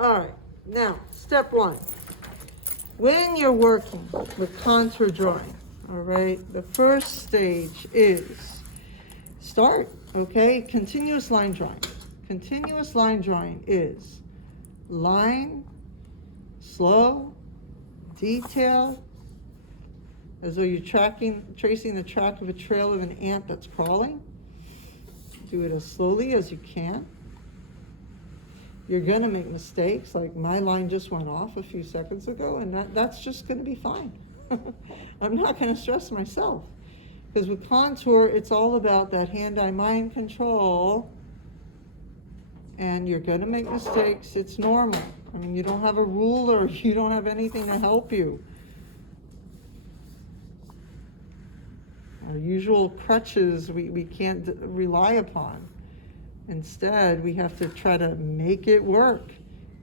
All right, now, step one. When you're working with contour drawing, all right, the first stage is start, okay? Continuous line drawing. Continuous line drawing is line, slow, detail, as though you're tracing the track of a trail of an ant that's crawling. Do it as slowly as you can. You're gonna make mistakes, like my line just went off a few seconds ago, and that's just gonna be fine. I'm not gonna stress myself. Because with contour, it's all about that hand-eye mind control, and you're gonna make mistakes, it's normal. I mean, you don't have a ruler, you don't have anything to help you. Our usual crutches we can't rely upon. Instead, we have to try to make it work.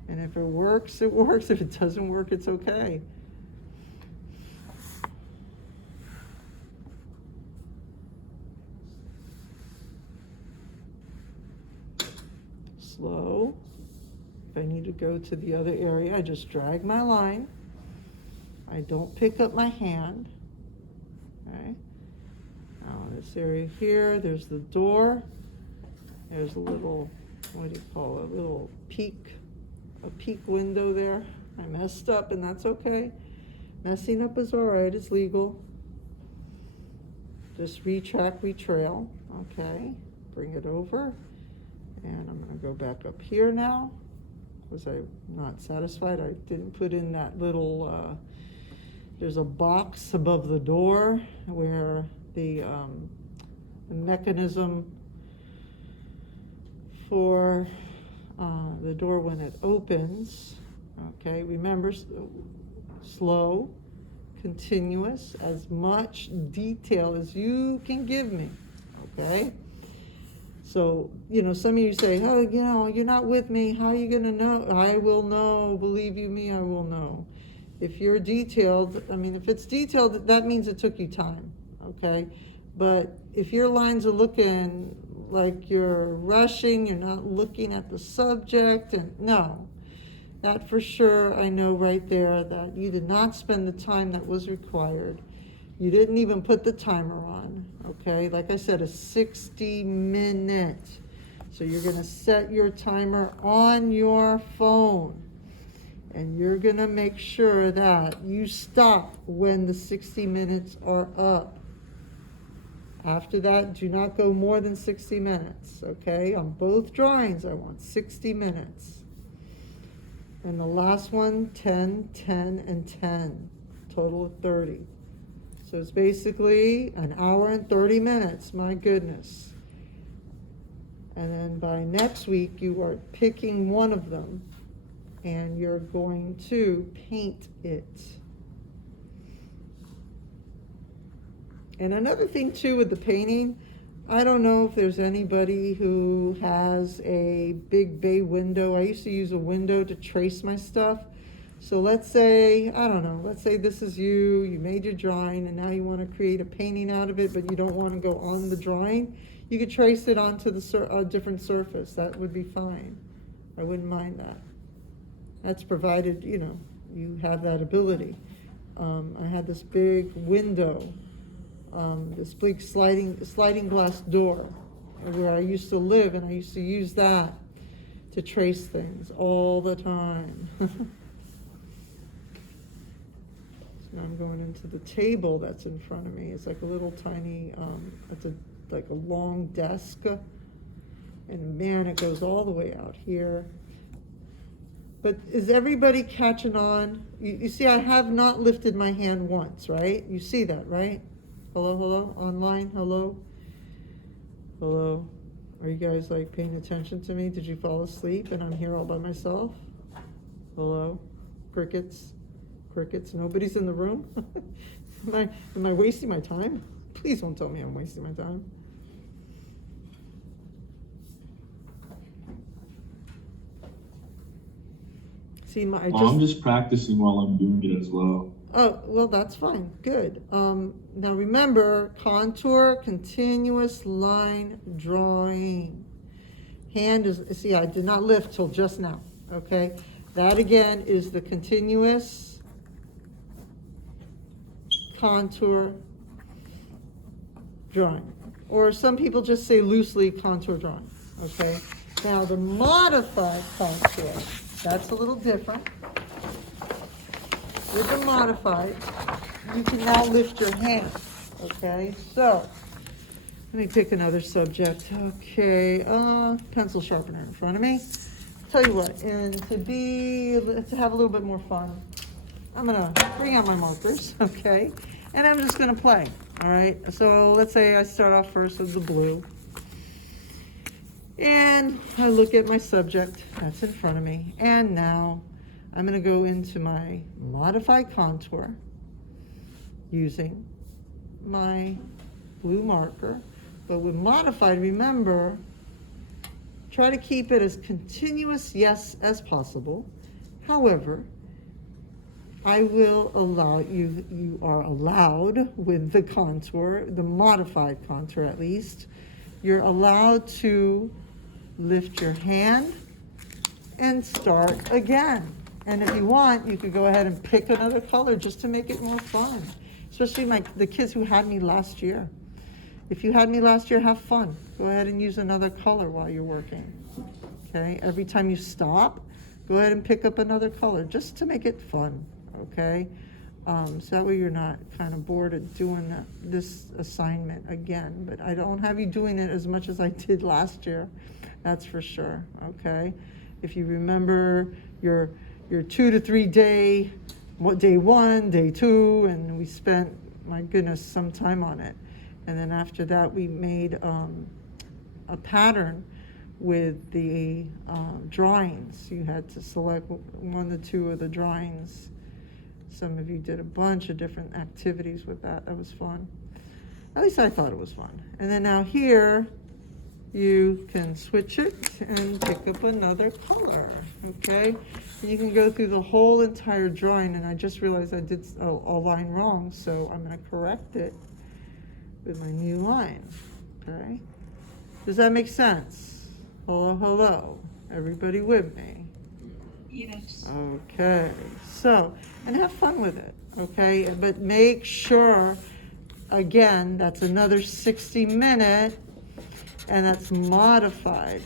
And if it works, it works. If it doesn't work, it's okay. Slow. If I need to go to the other area, I just drag my line. I don't pick up my hand. Okay. Now this area here, there's the door. There's a little, what do you call it, a little a peek window there. I messed up, and that's okay. Messing up is all right, it's legal. Just retrack, retrail, okay. Bring it over, and I'm gonna go back up here now. Was I not satisfied? I didn't put in that little, there's a box above the door where the mechanism for the door when it opens. Okay, remember, slow, continuous, as much detail as you can give me. Okay, so some of you say, oh, you're not with me, how are you gonna know? I will know, believe you me, I will know. If you're detailed, I mean, if it's detailed, that means it took you time. Okay, but if your lines are looking like you're rushing, you're not looking at the subject, and no, that for sure, I know right there that you did not spend the time that was required. You didn't even put the timer on, okay? Like I said, a 60-minute. So you're gonna set your timer on your phone, and you're gonna make sure that you stop when the 60 minutes are up. After that, do not go more than 60 minutes, okay? On both drawings, I want 60 minutes. And the last one, 10, 10, and 10, total of 30. So it's basically an hour and 30 minutes, my goodness. And then by next week, you are picking one of them, and you're going to paint it. And another thing too with the painting, I don't know if there's anybody who has a big bay window. I used to use a window to trace my stuff. So let's say, I don't know, let's say this is you made your drawing, and now you want to create a painting out of it, but you don't want to go on the drawing. You could trace it onto a different surface. That would be fine. I wouldn't mind that. That's provided, you have that ability. I had this big window, this big sliding glass door where I used to live, and I used to use that to trace things all the time. So now I'm going into the table that's in front of me. It's like a little tiny, like a long desk, and man, it goes all the way out here. But is everybody catching on? You see, I have not lifted my hand once, right? You see that, right? Hello, online, hello? Hello? Are you guys paying attention to me? Did you fall asleep and I'm here all by myself? Hello? Crickets? Nobody's in the room? Am I wasting my time? Please don't tell me I'm wasting my time. See, I'm just practicing while I'm doing it as well. Oh, well, that's fine. Good. Now remember, contour, continuous line drawing. Hand is, see, I did not lift till just now, okay? That again is the continuous contour drawing. Or some people just say loosely contour drawing, okay? Now the modified contour, that's a little different. With the modified, you can now lift your hand, okay? So, let me pick another subject. Okay, pencil sharpener in front of me. Tell you what, and to have a little bit more fun, I'm gonna bring out my markers, okay? And I'm just gonna play, all right? So let's say I start off first with the blue. And I look at my subject that's in front of me. And now I'm gonna go into my modified contour using my blue marker. But with modified, remember, try to keep it as continuous, yes, as possible. However, I will allow you are allowed with the contour, the modified contour at least, you're allowed to lift your hand and start again. And if you want, you could go ahead and pick another color just to make it more fun. Especially the kids who had me last year. If you had me last year, have fun. Go ahead and use another color while you're working. Okay, every time you stop, go ahead and pick up another color just to make it fun, okay? So that way you're not kind of bored of doing this assignment again. But I don't have you doing it as much as I did last year, that's for sure, okay? If you remember your 2 to 3 day, day 1, day 2, and we spent, my goodness, some time on it. And then after that, we made a pattern with the drawings. You had to select 1 or 2 of the drawings. Some of you did a bunch of different activities with that. That was fun. At least I thought it was fun. And then now here, you can switch it and pick up another color, okay? And you can go through the whole entire drawing, and I just realized I did a line wrong, so I'm gonna correct it with my new line, okay? Does that make sense? Hello, hello, everybody with me? Yes. Okay, so, and have fun with it, okay? But make sure, again, that's another 60-minute, and that's modified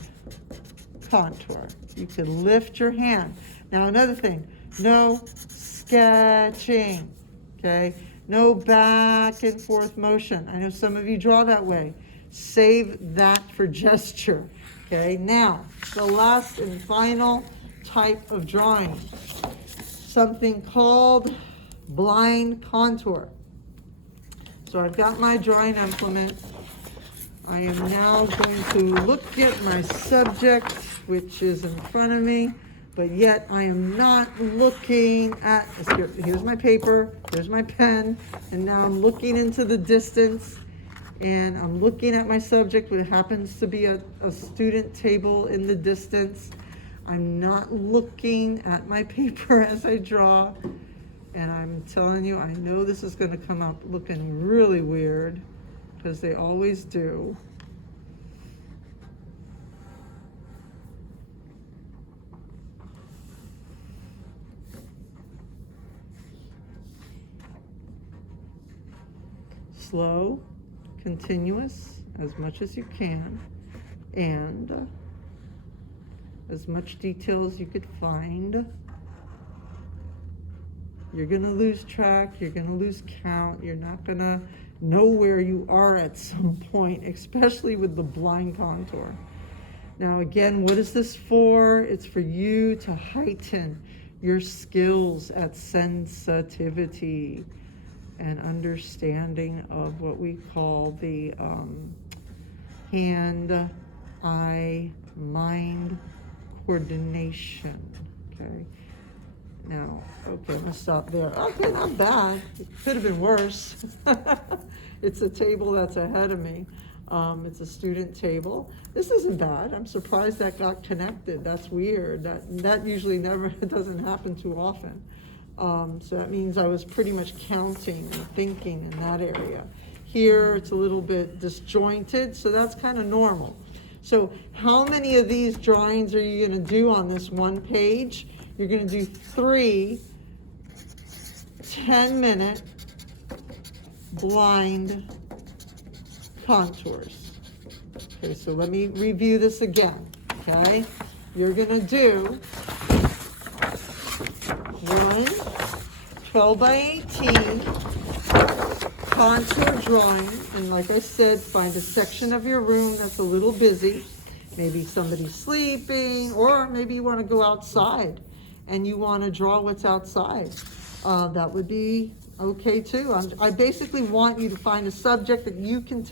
contour. You can lift your hand. Now, another thing, no sketching, okay? No back and forth motion. I know some of you draw that way. Save that for gesture, okay? Now, the last and final type of drawing, something called blind contour. So I've got my drawing implement. I am now going to look at my subject, which is in front of me, but yet I am not looking at, here's my paper, here's my pen, and now I'm looking into the distance, and I'm looking at my subject, which happens to be a student table in the distance. I'm not looking at my paper as I draw, and I'm telling you, I know this is going to come out looking really weird, because they always do. Slow, continuous, as much as you can, and as much detail as you could find. You're gonna lose track, you're gonna lose count, you're not gonna know where you are at some point, especially with the blind contour. Now again, what is this for? It's for you to heighten your skills at sensitivity and understanding of what we call the hand-eye mind coordination, okay? Now, okay, I'm gonna stop there. Okay, not bad. It could have been worse. It's a table that's ahead of me. It's a student table. This isn't bad. I'm surprised that got connected. That's weird. That usually never doesn't happen too often. So that means I was pretty much counting and thinking in that area. Here, it's a little bit disjointed, so that's kind of normal. So how many of these drawings are you gonna do on this one page? you're gonna do 3 10-minute blind contours. Okay, so let me review this again, okay? You're gonna do one 12 by 18 contour drawing, and like I said, find a section of your room that's a little busy. Maybe somebody's sleeping, or maybe you want to go outside and you want to draw what's outside. That would be okay too. I basically want you to find a subject that you can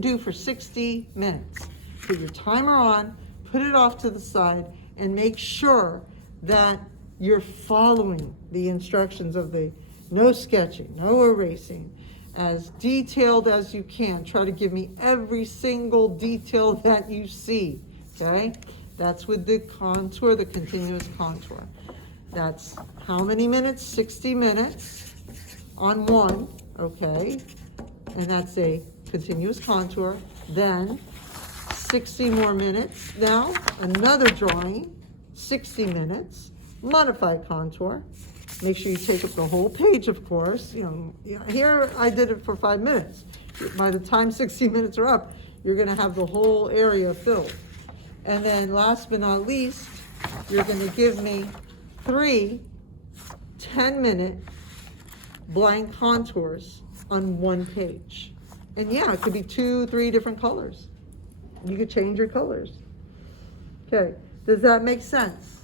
do for 60 minutes. Put your timer on, put it off to the side, and make sure that you're following the instructions of the no sketching, no erasing, as detailed as you can. Try to give me every single detail that you see, okay? That's with the contour, the continuous contour. That's how many minutes? 60 minutes on one, okay? And that's a continuous contour. Then 60 more minutes. Now, another drawing, 60 minutes, modified contour. Make sure you take up the whole page, of course. Here I did it for 5 minutes. By the time 60 minutes are up, you're gonna have the whole area filled. And then last but not least, you're gonna give me 3 10-minute blind contours on one page. And yeah, it could be 2, 3 different colors. You could change your colors. Okay, does that make sense?